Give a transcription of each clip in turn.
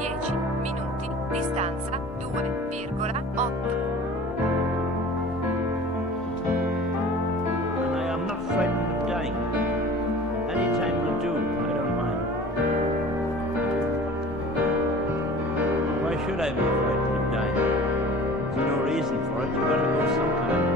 10 minuti, distanza 2,8. And I am not frightened of dying. Any time will do, I don't mind. Why should I be frightened of dying? There's no reason for it, you're going to go sometime.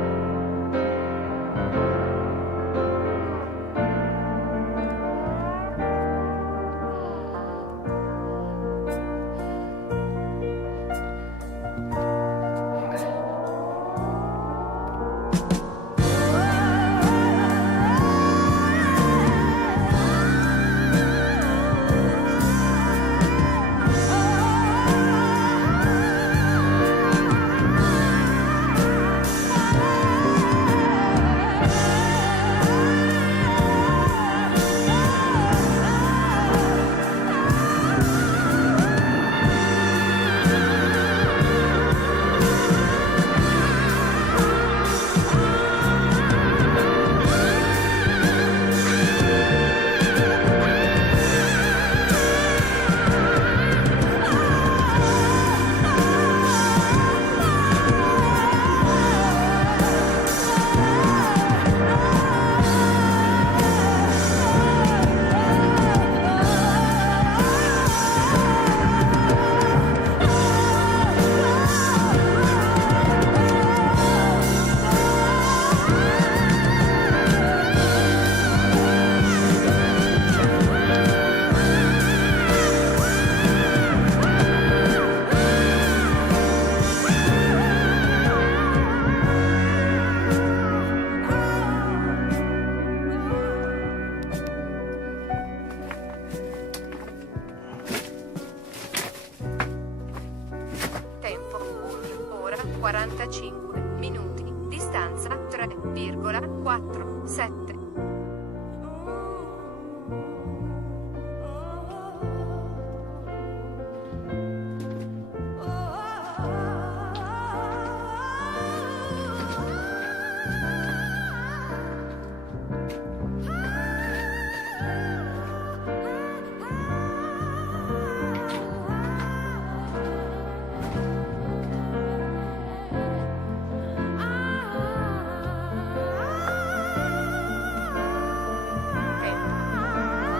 Tempo 1 ora 45 minuti, distanza 3,47.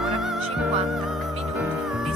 Ora 50 minuti,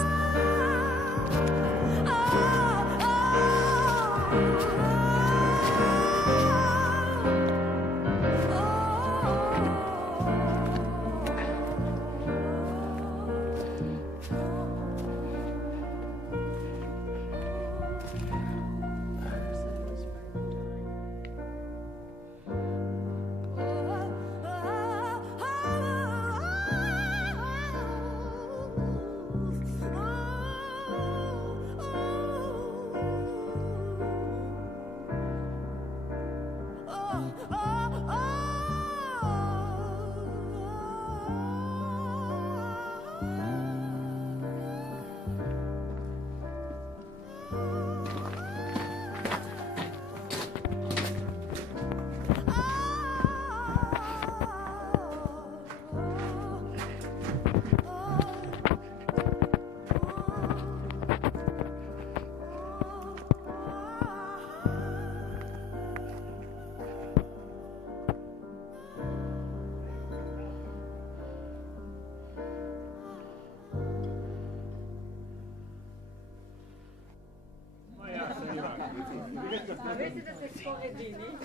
Avete delle scorie di lì?